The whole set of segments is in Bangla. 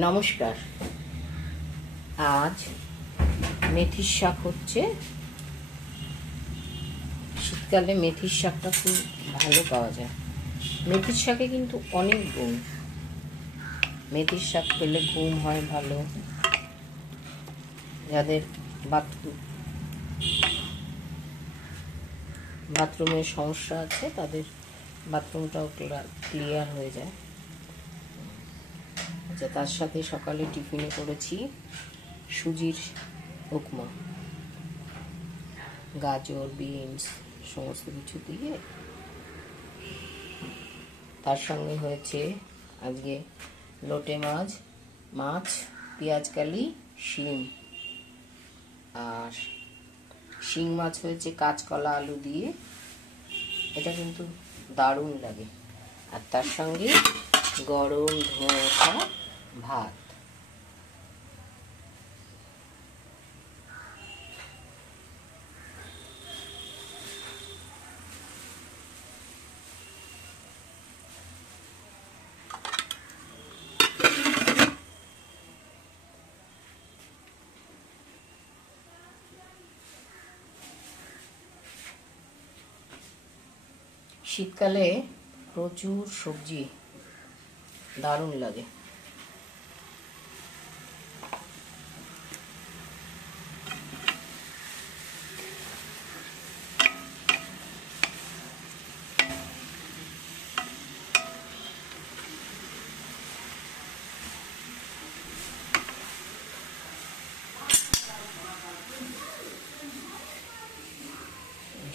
নমস্কার। আজ মেথির শাক হচ্ছে। শীতকালে মেথির শাকটা খুব ভালো পাওয়া যায়। মেথির শাকে কিন্তু অনেক গুণ। মেথির শাক খেলে ঘুম হয় ভালো, যাদের বাথরুমের সমস্যা আছে তাদের বাথরুমটাও ক্লিয়ার হয়ে যায়। আচ্ছা, তার সাথে সকালে টিফিনে করেছি সুজির উপমা, গাজর বিনস সমস্ত কিছু দিয়ে। তার সঙ্গে হয়েছে আজকে লোটে মাছ, পেঁয়াজকালি, শিম, আর শিং মাছ হয়েছে কাঁচকলা আলু দিয়ে। এটা কিন্তু দারুণ লাগে। আর তার সঙ্গে গরম ধোঁয়া ভাত। শীতকালে প্রচুর সবজি দারুণ লাগে।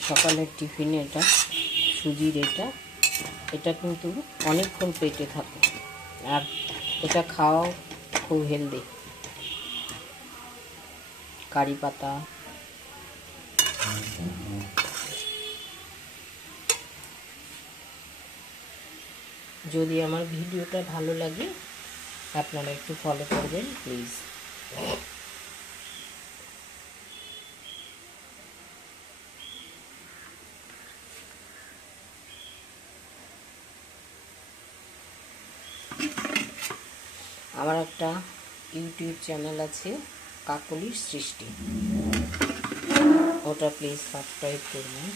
সকালের টিফিনে এটা সুজির এটা কিন্তু অনেকক্ষণ পেটে থাকে, আর এটা খাওয়াও খুব হেলদি। কারি পাতা, যদি আমার ভিডিওটা ভালো লাগে আপনারা একটু ফলো করবেন প্লিজ। আমার একটা ইউটিউব চ্যানেল আছে, কাকলির সৃষ্টি, ওটা প্লিজ সাবস্ক্রাইব করবেন।